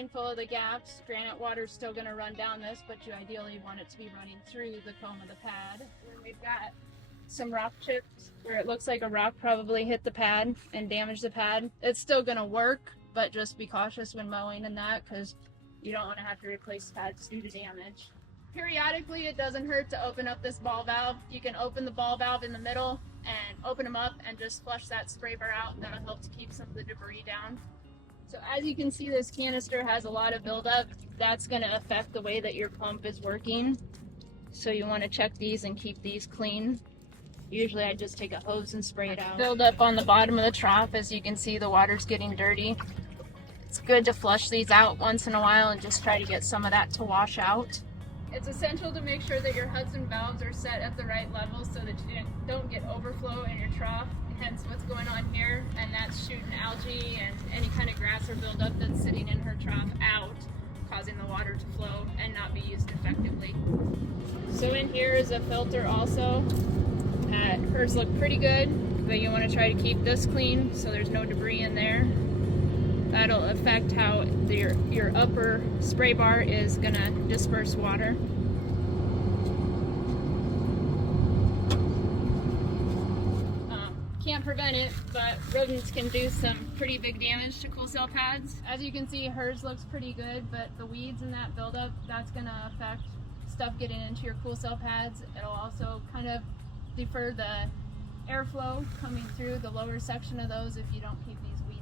mindful of the gaps. Granite water is still going to run down this, but you ideally want it to be running through the comb of the pad. And we've got some rock chips where it looks like a rock probably hit the pad and damaged the pad. It's still going to work, but just be cautious when mowing and that, because you don't want to have to replace pads due to damage. Periodically, it doesn't hurt to open up this ball valve. You can open the ball valve in the middle and open them up and just flush that spray bar out. That'll help to keep some of the debris down. So as you can see, this canister has a lot of buildup. That's going to affect the way that your pump is working. So you want to check these and keep these clean. Usually I just take a hose and spray it out. Build up on the bottom of the trough. As you can see, the water's getting dirty. It's good to flush these out once in a while and just try to get some of that to wash out. It's essential to make sure that your Hudson valves are set at the right level so that you don't get overflow in your trough, hence what's going on here, and that's shooting algae and any kind of grass or buildup that's sitting in her trough out, causing the water to flow and not be used effectively. So in here is a filter also. Hers look pretty good, but you want to try to keep this clean so there's no debris in there. That'll affect how your upper spray bar is gonna disperse water. Can't prevent it, but rodents can do some pretty big damage to cool cell pads. As you can see, hers looks pretty good, but the weeds and that buildup, that's gonna affect stuff getting into your cool cell pads. It'll also kind of defer the airflow coming through the lower section of those if you don't keep these weeds